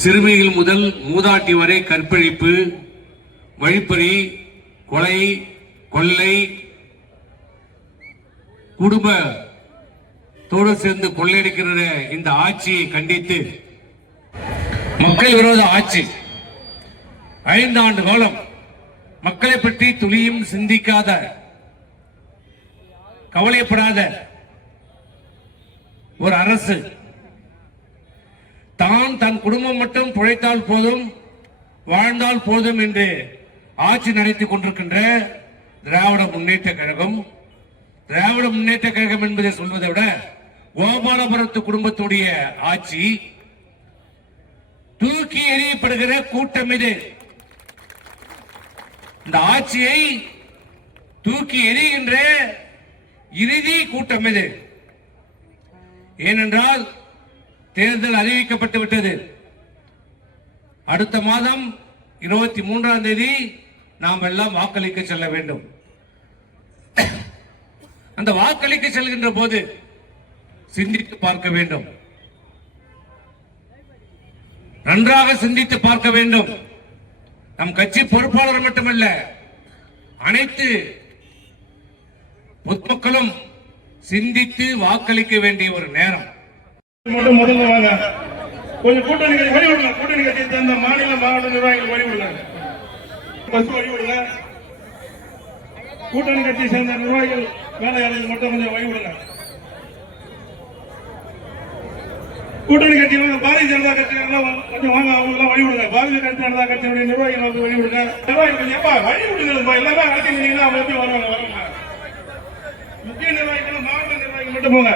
சிறுமிகள் முதல் மூதாட்டி வரை கற்பழிப்பு, வழிப்பறி, கொலை, கொள்ளை, குடும்பத்தோடு சேர்ந்து கொள்ளையடிக்கிற இந்த ஆட்சியை கண்டித்து மக்கள் விரோத ஆட்சி 5 ஆண்டு காலம் மக்களை பற்றி துளியும் சிந்திக்காத, கவலைப்படாத ஒரு அரசு, தன் குடும்பம் மட்டும் பிழைத்தால் போதும், வாழ்ந்தால் போதும் என்று ஆட்சி நடத்திக் கொண்டிருக்கின்ற திராவிட முன்னேற்ற கழகம். திராவிட முன்னேற்ற கழகம் என்பதை சொல்வதை விட கோபாலபுரத்து குடும்பத்துடைய ஆட்சி, தூக்கி எறியப்படுகிற கூட்டம் இது. இந்த ஆட்சியை தூக்கி எறிகின்ற இறுதி கூட்டம் இது. ஏனென்றால் தேர்தல் அறிவிக்கப்பட்டு விட்டது. அடுத்த மாதம் 23ஆம் தேதி நாம் எல்லாம் வாக்களிக்க செல்ல வேண்டும். அந்த வாக்களிக்க செல்கின்ற போது சிந்தித்து பார்க்க வேண்டும், நன்றாக சிந்தித்து பார்க்க வேண்டும். நம் கட்சி பொறுப்பாளர் மட்டுமல்ல, அனைத்து பொதுமக்களும் சிந்தித்து வாக்களிக்க வேண்டிய ஒரு நேரம். முதல்ல வாங்க, கொஞ்சம் கூட்டணி வழி விடுங்க. கூட்டணி கட்சியை சேர்ந்த மாநில மாவட்ட நிர்வாகிகள் வழி விடுங்க. பஸ் வழி விடுங்க. கூட்டணி கட்சியை சேர்ந்த நிர்வாகிகள் வேலையாளர்கள் மட்டும் கொஞ்சம் வழி விடுங்க. கூட்டணி கட்சி பாரதிய ஜனதா கட்சி கொஞ்சம் வாங்க, அவங்க எல்லாம் வழி விடுங்க. பாரதிய ஜனதா கட்சியினுடைய நிர்வாகிகள் வந்து வழி விடுங்க. நிர்வாகிகள் எப்பா வழி விடுங்க, எல்லாமே அழைச்சிருந்தீங்கன்னா அவங்க எப்படி வருவாங்க? முக்கிய நிர்வாகிகள் மாவட்ட நிர்வாகிகள் மட்டும் போங்க.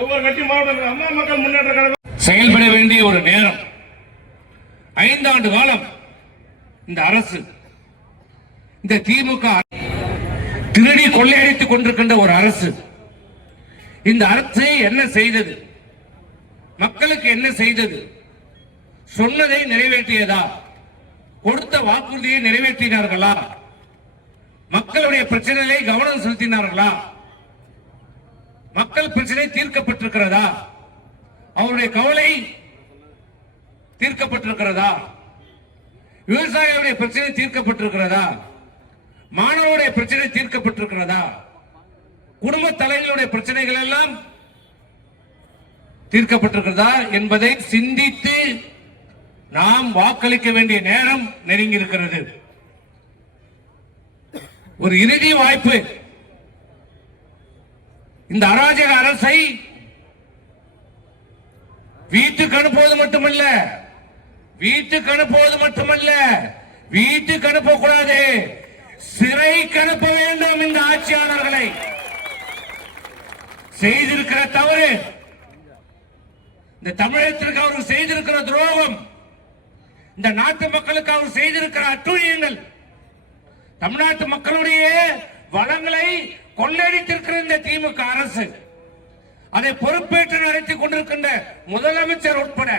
ஒவ்வொரு கட்சி மாவட்ட அம்மா மக்கள் முன்னேற்ற கழகம் செயல்பட வேண்டிய ஒரு நேரம். 5 ஆண்டு காலம் இந்த அரசு, இந்த திமுக திருடி கொள்ளையடித்துக் கொண்டிருக்கின்ற ஒரு அரசு. இந்த அரசு என்ன செய்தது? மக்களுக்கு என்ன செய்தது? சொன்னதை நிறைவேற்றியதா? கொடுத்த வாக்குறுதியை நிறைவேற்றினார்களா? மக்களுடைய பிரச்சனைகளை கவனம் செலுத்தினார்களா? மக்கள் பிரச்சனை தீர்க்கப்பட்டிருக்கிறதா? அவருடைய கவலை தீர்க்கப்பட்டிருக்கிறதா? விவசாயிகளுடைய பிரச்சனை தீர்க்கப்பட்டிருக்கிறதா? மாணவருடைய பிரச்சனை தீர்க்கப்பட்டிருக்கிறதா? குடும்ப தலைவர்களுடைய பிரச்சனைகள் எல்லாம் தீர்க்கப்பட்டிருக்கிறதா என்பதை சிந்தித்து நாம் வாக்களிக்க வேண்டிய நேரம் நெருங்கி இருக்கிறது. ஒரு இறுதி வாய்ப்பு. இந்த அராஜக அரசை வீட்டுக்கு அனுப்புவது மட்டுமல்ல, வீட்டுக்கு அனுப்பக்கூடாது, சிறைக்கு அனுப்ப வேண்டும். இந்த ஆட்சியாளர்களை செய்திருக்கிற தவறு, இந்த தமிழகத்திற்கு அவர் செய்திருக்கிற துரோகம், இந்த நாட்டு மக்களுக்கு அவர் செய்திருக்கிற அட்டுழியங்கள், தமிழ்நாட்டு மக்களுடைய வளங்களை கொள்ளையடித்திருக்கிற இந்த திமுக அரசு, அதை பொறுப்பேற்று நடத்திக் கொண்டிருக்கின்ற முதலமைச்சர் உட்பட,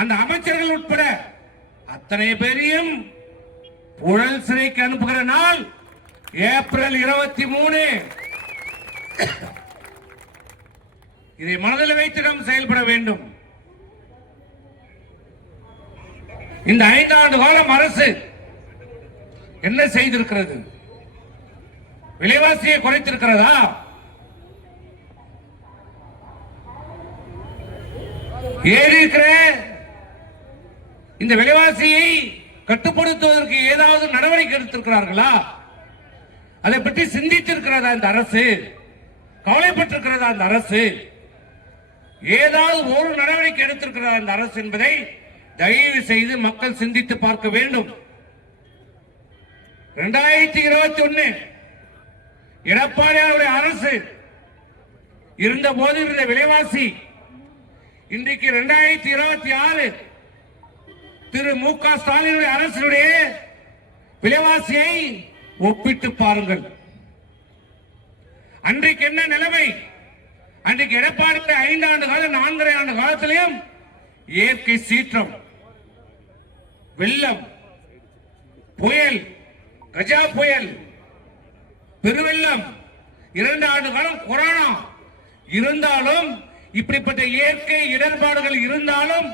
அந்த அமைச்சர்கள் உட்பட அத்தனை பேரையும் புழல் சிறைக்கு அனுப்புகிற நாள் ஏப்ரல் 23. இதை மனதில் வைத்து நாம் செயல்பட வேண்டும். இந்த 5 ஆண்டு காலம் அரசு என்ன செய்திருக்கிறது? விலைவாசியை குறைத்திருக்கிறதா? ஏறி இருக்கிற இந்த விலைவாசியை கட்டுப்படுத்துவதற்கு ஏதாவது நடவடிக்கை எடுத்திருக்கிறார்களா? அதை பற்றி சிந்தித்திருக்கிறதா இந்த அரசு? கவலைப்பட்டிருக்கிறதா இந்த அரசு? ஏதாவது ஒரு நடவடிக்கை எடுத்திருக்கிறதா இந்த அரசு என்பதை தயவு செய்து மக்கள் சிந்தித்து பார்க்க வேண்டும். 2021 எடப்பாடியாருடைய அரசு இருந்தபோது இருந்த விலைவாசி இன்றைக்கு 2026 திரு மு.க. ஸ்டாலினுடைய அரசுடைய விலைவாசியை ஒப்பிட்டு பாருங்கள். அன்றைக்கு என்ன நிலைமை? அன்றைக்கு எடப்பாடி 5 ஆண்டு காலம் 4.5 ஆண்டு காலத்திலும் இயற்கை சீற்றம், வெள்ளம், புயல், கஜா புயல், பெருவெள்ளம், 2 ஆண்டு காலம் கொரோனா இருந்தாலும் இப்படிப்பட்ட இயற்கை இடர்பாடுகள் இருந்தாலும்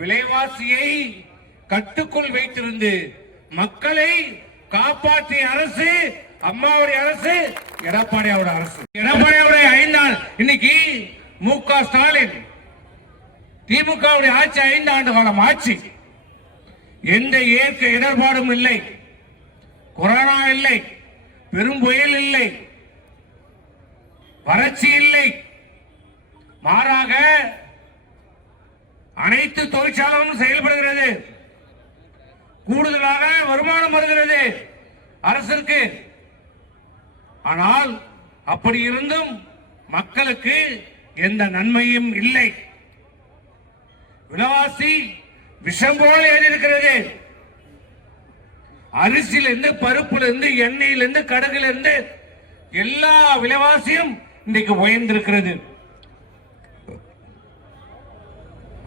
விலைவாசியை கட்டுக்குள் வைத்திருந்து மக்களை காப்பாற்றிய அரசு அம்மாவுடைய அரசு, எடப்பாடியோட அரசு. எடப்பாடியோடைய 5 ஆண்டு இன்னைக்கு மு.க. ஸ்டாலின் திமுகவுடைய ஆட்சி 5 ஆண்டு காலம் ஆட்சி. எந்த இயற்கை இடர்பாடும் இல்லை, கொரோனா இல்லை, பெரும் புயல் இல்லை, வறட்சி இல்லை. மாறாக அனைத்து தொழிற்சாலைகளும் செயல்படுகிறது. கூடுதலாக வருமானம் வருகிறது அரசிற்கு. ஆனால் அப்படி இருந்தும் மக்களுக்கு எந்த நன்மையும் இல்லை. விலைவாசி விஷம் போல ஏறியிருக்கிறது. அரிசியிலிருந்து, பருப்பிலிருந்து, எண்ணெயிலிருந்து, கடுகிலிருந்து எல்லா விலைவாசியும் இன்றைக்கு உயர்ந்திருக்கிறது.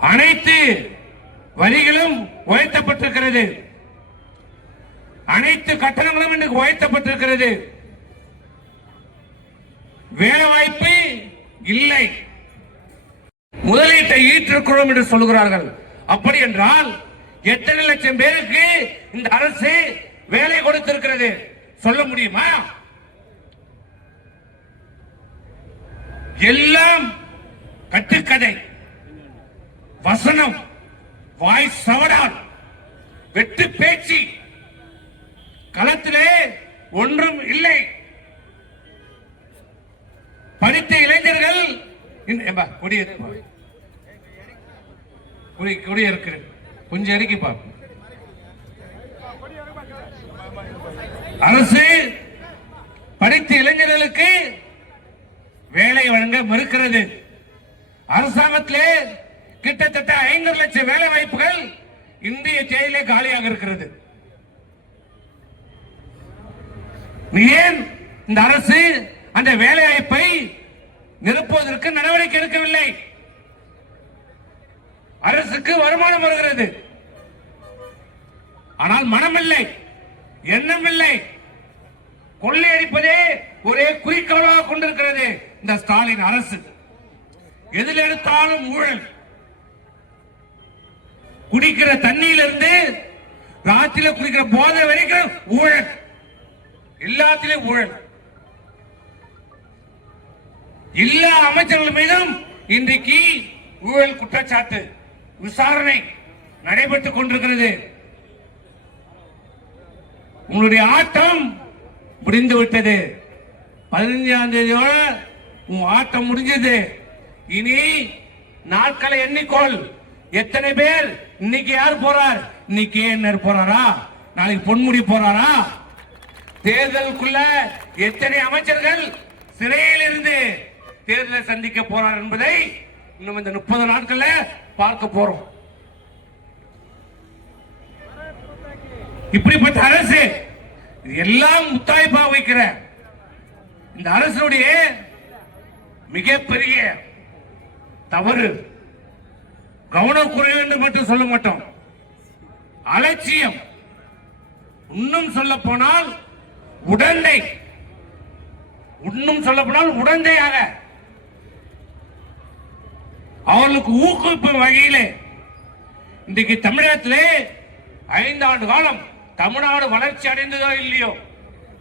அனைத்து வரிகளும் உயர்த்தப்பட்டிருக்கிறது. அனைத்து கட்டணங்களும் இன்றைக்கு உயர்த்தப்பட்டிருக்கிறது. வேலை வாய்ப்பு இல்லை. முதலீட்டை ஈட்டிருக்கிறோம் என்று சொல்கிறார்கள். அப்படி என்றால் எத்தனை லட்சம் பேருக்கு இந்த அரசு வேலை கொடுத்திருக்கிறது சொல்ல முடியுமா? எல்லாம் கட்டுக்கதை, வசனம், வாய் சவடால், வெட்டு பேச்சு, களத்திலே ஒன்றும் இல்லை. படித்த இளைஞர்கள் குடியிருக்கிறேன் கொஞ்சம் இறக்கி பார்ப்போம். அரசு படித்த இளைஞர்களுக்கு வேலை வழங்க மறுக்கிறது. அரசாங்கத்திலே கிட்டத்தட்ட 5 லட்சம் வேலை வாய்ப்புகள் இந்திய தேதியிலே காலியாக இருக்கிறது. ஏன் இந்த அரசு அந்த வேலை வாய்ப்பை நிரப்புவதற்கு நடவடிக்கை எடுக்கவில்லை? அரசுக்கு வருமானம் வருகிறது, ஆனால் மனம் இல்லை, எண்ணம் இல்லை. கொள்ளையடிப்பதே ஒரே குறிக்கோளாக கொண்டிருக்கிறது இந்த ஸ்டாலின் அரசு. எதில் எடுத்தாலும் ஊழல். குடிக்கிற தண்ணியிலிருந்து ராத்திரில குடிக்கிற போதை வரைக்கும் ஊழல், எல்லாத்திலும் ஊழல். எல்லா அமைச்சர்கள் மீதும் இன்றைக்கு ஊழல் குற்றச்சாட்டு விசாரணை நடைபெற்றுக் கொண்டிருக்கிறது. உங்களுடைய ஆட்டம் முடிந்து விட்டது. 15ஆம் தேதியோட உன் ஆட்டம் முடிஞ்சது. இனி நாட்களை எண்ணிக்கொள். எத்தனை பேர் இன்னைக்கு யார் போறார்? இன்னைக்கு என்ன போறாரா? நாளைக்கு பொன்முடி போறாரா? தேர்தலுக்குள்ள எத்தனை அமைச்சர்கள் சிறையில் இருந்து தேர்தலை சந்திக்க போறார் என்பதை இன்னும் இந்த 30 நாட்கள்ல பார்க்க போறோம். இப்படிப்பட்ட அரசு எல்லாம் முத்தாய்ப்பா வைக்கிற இந்த அரசுடைய மிகப்பெரிய தவறு கவனக்குறைவு என்று மட்டும் சொல்ல மாட்டோம், அலட்சியம். இன்னும் சொல்ல போனால் உடந்தை, இன்னும் சொல்ல போனால் உடந்தையாக அவர்களுக்கு ஊக்குவிக்கும் வகையிலே இன்றைக்கு தமிழகத்திலே 5 ஆண்டு காலம் தமிழ்நாடு வளர்ச்சி அடைந்ததோ இல்லையோ,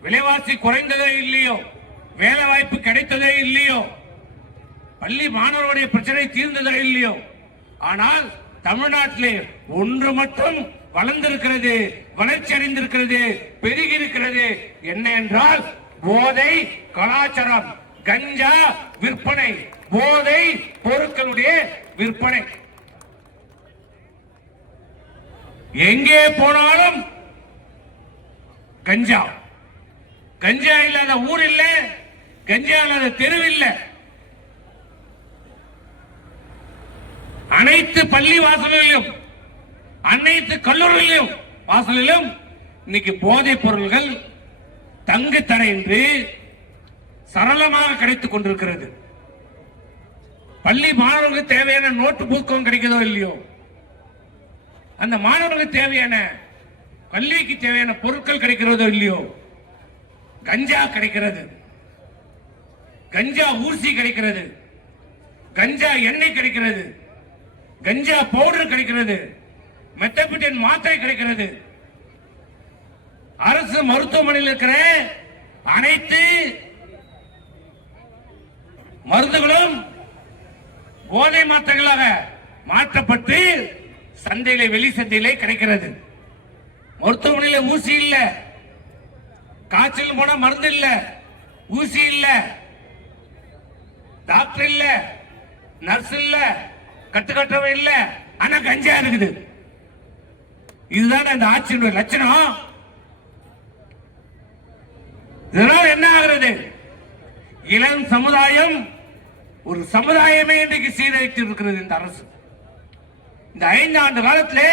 விலைவாசி குறைந்ததோ இல்லையோ, வேலை வாய்ப்பு கிடைத்ததோ இல்லையோ, பள்ளி மாணவர்களுடைய பிரச்சனை தீர்ந்ததோ இல்லையோ, ஆனால் தமிழ்நாட்டிலே ஒன்று மட்டும் வளர்ந்திருக்கிறது, வளர்ச்சி அடைந்திருக்கிறது, பெருகி இருக்கிறது. என்ன என்றால் போதை கலாச்சாரம், கஞ்சா விற்பனை, போதை பொருட்களுடைய விற்பனை. எங்கே போனாலும் கஞ்சா. கஞ்சா இல்லாத ஊர் இல்ல, கஞ்சா இல்லாத தெரு இல்ல. அனைத்து பள்ளி வாசலிலும், அனைத்து கல்லூரிகளிலும் வாசலிலும் இன்னைக்கு போதைப் பொருள்கள் தங்கு தடையின்றி சரளமாக கிடைத்துக் கொண்டிருக்கிறது. பள்ளி மாணவர்களுக்கு தேவையான நோட்டு புத்தகம் கிடைக்கிறதோ இல்லையோ, அந்த மாணவர்களுக்கு தேவையான பள்ளிக்கு தேவையான பொருட்கள் கிடைக்கிறதோ இல்லையோ, கஞ்சா கிடைக்கிறது, கஞ்சா ஊசி கிடைக்கிறது, கஞ்சா எண்ணெய் கிடைக்கிறது, கஞ்சா பவுடர் கிடைக்கிறது, மெத்தபெட்டின் மாத்திரை கிடைக்கிறது. அரசு மருத்துவமனையில் இருக்கிற அனைத்து மருந்துகளும் போதை மாத்திரைகளாக மாற்றப்பட்டு சந்தையிலே, வெளி சந்தையிலே கிடைக்கிறது. மருத்துவமனையில ஊசி இல்ல, காய்ச்சல் போன மருந்து இல்ல, ஊசி இல்ல, டாக்டர் இல்ல, நர்ஸ் இல்ல, கட்டுக்கட்டவை இல்ல, ஆனா கஞ்சா இருக்குது. இதுதான் இந்த ஆட்சியினுடைய லட்சணம். இதனால் என்ன ஆகிறது? இளம் சமுதாயம், ஒரு சமுதாயமே இன்றைக்கு சீரழித்து இருக்கிறது இந்த அரசு. இந்த 5 ஆண்டு காலத்திலே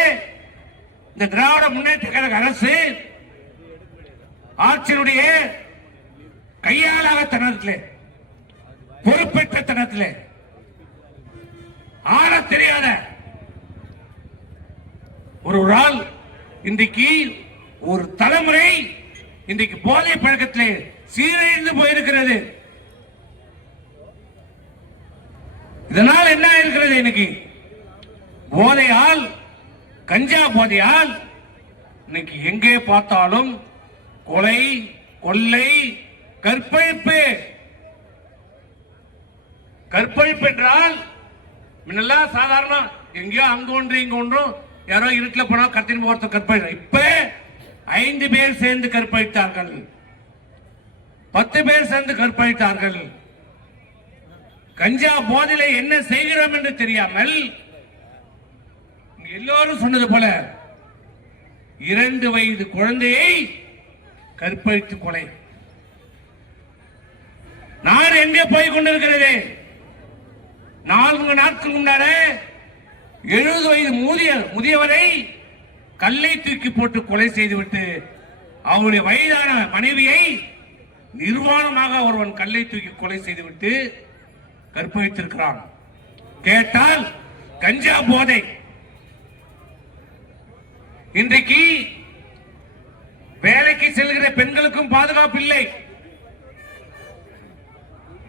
இந்த திராவிட முன்னேற்ற கழக அரசு ஆட்சியினுடைய கையாளாகத்தனத்திலே, பொறுப்பேற்ற தனத்திலே, ஆள தெரியாத ஒரு ஆள் இன்றைக்கு ஒரு தலைமுறை இன்றைக்கு போதை பழக்கத்திலே சீரழிந்து போயிருக்கிறது. இதனால் என்ன இருக்கிறது? இன்னைக்கு போதையால், கஞ்சா போதையால் இன்னைக்கு எங்கே பார்த்தாலும் கொலை, கொள்ளை, கற்பழிப்பு. கற்பழிப்பு என்றால் முன்னெல்லாம் சாதாரண எங்கேயோ அங்க ஒன்று இங்க ஒன்றும் யாரோ இருட்டில் போனா கத்தின் போறது கற்பழி. இப்ப 5 பேர் சேர்ந்து கற்பழித்தார்கள், 10 பேர் சேர்ந்து கற்பழித்தார்கள். கஞ்சா போதையில என்ன செய்கிறோம் என்று தெரியாமல் எல்லோரும் சொன்னது போல 2 வயது குழந்தையை கற்பழித்து கொலை. நாடு எங்கே போய் கொண்டிருக்கிறது? 4 நாட்களுக்கு முன்னால 70 வயது முதியவரை கல்லை தூக்கி போட்டு கொலை செய்துவிட்டு அவருடைய வயதான மனைவியை நிர்வாணமாக ஒருவன் கல்லை தூக்கி கொலை செய்துவிட்டு கற்பழித்திருக்கிறான். கேட்டால் கஞ்சா போதை. இன்றைக்கு வேலைக்கு செல்கிற பெண்களுக்கும் பாதுகாப்பு இல்லை,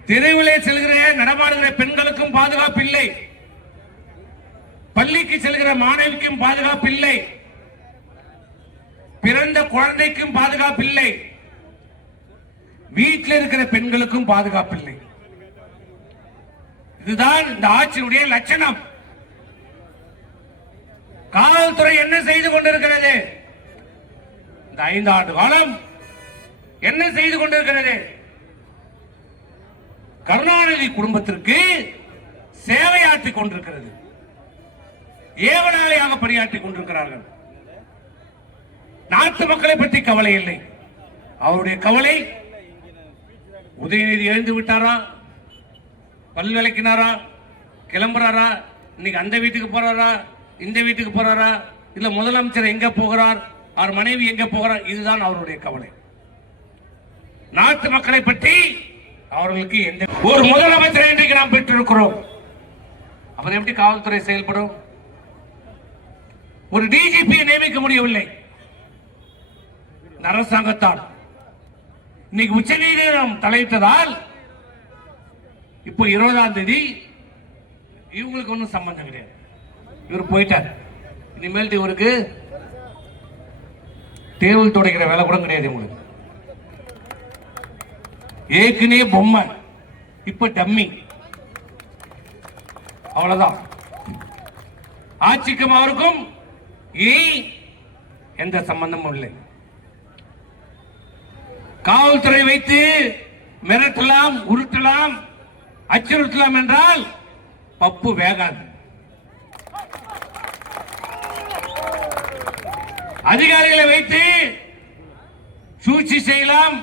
தெருவிலே செல்கிற நடமாடுகிற பெண்களுக்கும் பாதுகாப்பு இல்லை, பள்ளிக்கு செல்கிற மாணவிக்கும் பாதுகாப்பு இல்லை, பிறந்த குழந்தைக்கும் பாதுகாப்பு இல்லை, வீட்டில் இருக்கிற பெண்களுக்கும் பாதுகாப்பு இல்லை. இதுதான் இந்த ஆட்சியுடைய லட்சணம். காவல்துறை என்ன செய்து கொண்டிருக்கிறது? இந்த 5 ஆண்டு காலம் என்ன செய்து கொண்டிருக்கிறது? கருணாநிதி குடும்பத்திற்கு சேவையாற்றிக் கொண்டிருக்கிறது, ஏவனாளியாக பணியாற்றிக் கொண்டிருக்கிறார்கள். நாட்டு மக்களை பற்றி கவலை இல்லை. அவருடைய கவலை உதயநிதி எழுந்து விட்டாரா, பல் விளக்கினாரா, கிளம்புறாரா, இன்னைக்கு அந்த வீட்டுக்கு போறாரா, இந்த வீட்டுக்கு போறாரா, இல்ல முதலமைச்சர் எங்க போகிறார், அவர் மனைவி எங்க போகிறார், இதுதான் அவருடைய கவலை. நாட்டு மக்களை பற்றி அவர்களுக்கு எந்த ஒரு முதலமைச்சரை இன்றைக்கு நாம் பெற்றிருக்கிறோம். அப்ப எப்படி காவல்துறை செயல்படும்? ஒரு டிஜிபி நியமிக்க முடியவில்லை அரசாங்கத்தால். இன்னைக்கு உச்ச நீதிமன்றம் தலையிட்டதால் இப்போ 20ஆம் தேதி இவங்களுக்கு ஒன்றும் சம்பந்தம் கிடையாது, இவர் போயிட்டார். இனிமேல் இவருக்கு டேபிள் துடைக்கிற வேலை கூட கிடையாது. உங்களுக்கு ஏற்கனவே பொம்மை, இப்ப டம்மி, அவ்வளவுதான். ஆட்சிக்கும் அவருக்கும் எந்த சம்பந்தமும் இல்லை. காவல்துறை வைத்து மிரட்டலாம், உருட்டலாம், அச்சுறுத்தலாம் என்றால் பப்பு வேகாது. அதிகாரிகளை வைத்து சூழ்ச்சி செய்யலாம்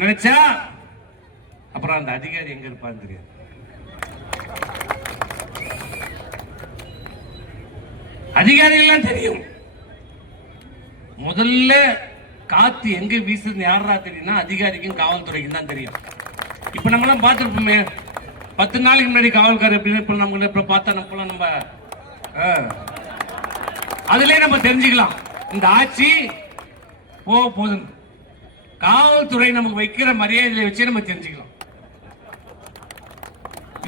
நினைச்சா அப்புறம் அந்த அதிகாரி எங்க இருப்பான்னு தெரியாது. அதிகாரிகள் தெரியும். முதல்ல காத்து எங்க வீசுது யாரா தெரியும்னா அதிகாரிக்கும் காவல்துறைக்கும் தான் தெரியும். இப்ப நம்மளாம் பார்த்துருப்போமே, 10 நாளைக்கு முன்னாடி காவல்காரர் எப்படின்னு இப்ப நம்ம இப்ப பார்த்தா நம்ம அதுல நம்ம தெரிஞ்சுக்கலாம் இந்த ஆட்சி போதும். காவல்துறை நமக்கு வைக்கிற மரியாதையை வச்சு நம்ம தெரிஞ்சுக்கலாம்.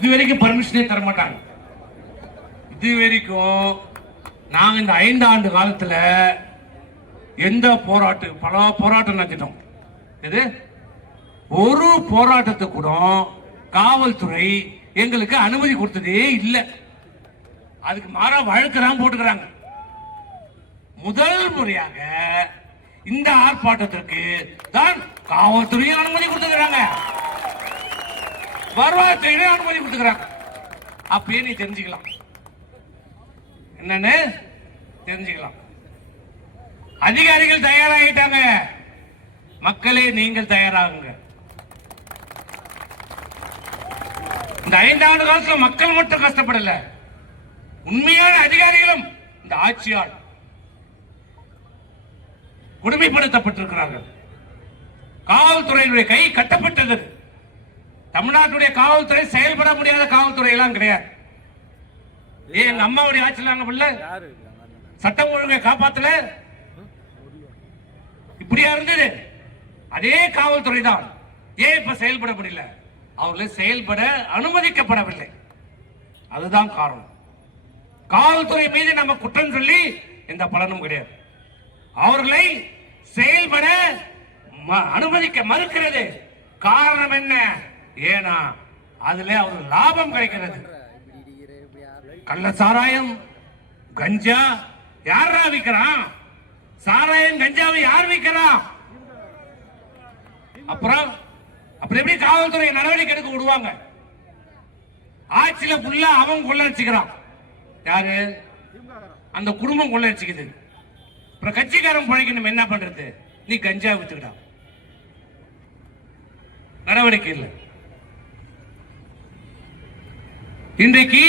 இது வரைக்கும் பர்மிஷனே தர மாட்டாங்க. இது வரைக்கும் நாங்க இந்த 5 ஆண்டு காலத்துல எந்த பல போராட்டம் நடத்திட்டோம். இது ஒரு போராட்டத்தை கூட காவல்துறை எங்களுக்கு அனுமதி கொடுத்ததே இல்லை. அதுக்கு மாறா வழக்குதான் போட்டுக்கிறாங்க. முதல் முறையாக இந்த ஆர்ப்பாட்டத்திற்கு தான் காவல்துறையும் அனுமதி கொடுத்துக்கிறாங்க, வருவாய்த்துறையும் அனுமதி கொடுத்துக்கிறாங்க. அப்பயே நீ தெரிஞ்சுக்கலாம் என்னன்னு தெரிஞ்சுக்கலாம். அதிகாரிகள் தயாராகிட்டாங்க, மக்களே நீங்கள் தயாராகுங்க. இந்த 5 ஆண்டு காலத்தில் மக்கள் மட்டும் கஷ்டப்படல, உண்மையான அதிகாரிகளும் இந்த ஆட்சியால் கொடுமைப்படுத்தப்பட்டிருக்கிறார்கள். காவல்துறையினுடைய கை கட்டப்பட்டது. தமிழ்நாட்டுடைய காவல்துறை செயல்பட முடியாத காவல்துறை எல்லாம் கிடையாது. எங்க அம்மாவுடைய ஆட்சியில் சட்டம் ஒழுங்கை காப்பாத்தல, இப்படியா இருந்தது. அதே காவல்துறை தான் ஏன் இப்ப செயல்பட முடியல? அவர்களை செயல்பட அனுமதிக்கப்படவில்லை. அதுதான் காரணம். காவல்துறை மீது நம்ம குற்றம் சொல்லி எந்த பலனும் கிடையாது. அவர்களை செயல்பட அனுமதிக்க மறுக்கிறது. காரணம் என்ன? ஏன்னா அதுல அவருக்கு லாபம் கிடைக்கிறது. கள்ள சாராயம், கஞ்சா யாரா விற்கிறான்? சாராயம் கஞ்சாவை யார் விற்கிறான்? அப்புறம் எப்படி காவல்துறை நடவடிக்கை எடுக்க விடுவாங்க? ஆட்சியில ஃபுல்லா அவன் கொள்ளடிச்சுக்கிறான். யாரு? அந்த குடும்பம் கொள்ளடிச்சுக்குது. அப்புறம் கட்சிக்காரன் பழைக்கணும், என்ன பண்றது? நீ கஞ்சா வித்துக்கிட்டா நடவடிக்கை இல்லை. இன்றைக்கு